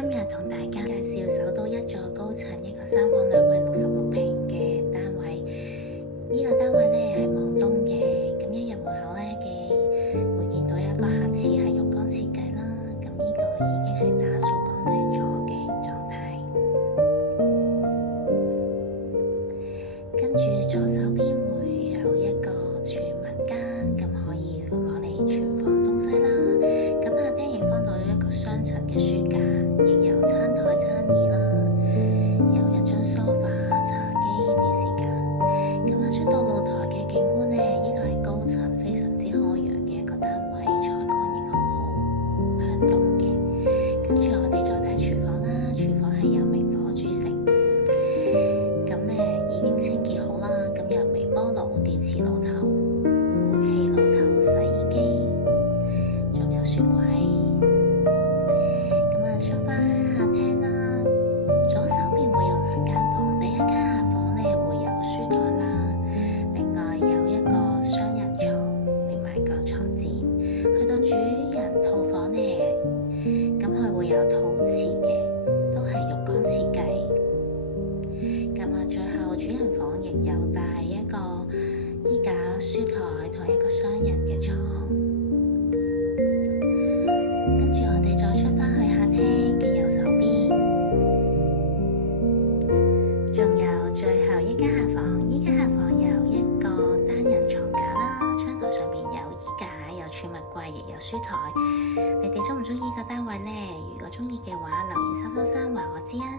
今日同大家介紹首都一座高層一個3房2衛66平嘅單位。呢個單位咧係望東嘅，咁一入門口咧會見到一個下廁係浴缸設計啦。咁呢個已經係打掃乾淨咗嘅狀態。跟住左手邊會有一個儲物間，咁可以攞嚟存放東西啦。咁下廳亦放到一個雙層嘅書架，亦有餐台餐椅啦，有一張梳化、茶几、電視架。咁出到露台嘅景觀呢，呢度係高層非常之開揚嘅一個單位，採光亦好好，向東嘅。跟住我哋再睇廚房啦，廚房係有明火煮食，咁呢已經清潔好啦。咁有微波爐、電磁爐頭、煤氣爐頭、洗衣機，仲有雪櫃。出返客廳啦，左手邊會有2間房，第一間客房呢會有書台啦，另外有一個雙人床，連埋個床墊。去到主人套房呢，咁佢會有套廁嘅，都係浴缸設計。咁最後主人房亦有帶一個衣架、書台同一個雙人嘅床。跟住我哋再出返去客廳嘅右手邊，仲有最後一間客房。依間客房有一個單人床架啦，窗台上邊有衣架、有儲物櫃，亦有書台。你哋鍾唔鍾意呢個單位呢？如果鍾意嘅話，留言333話我知啊！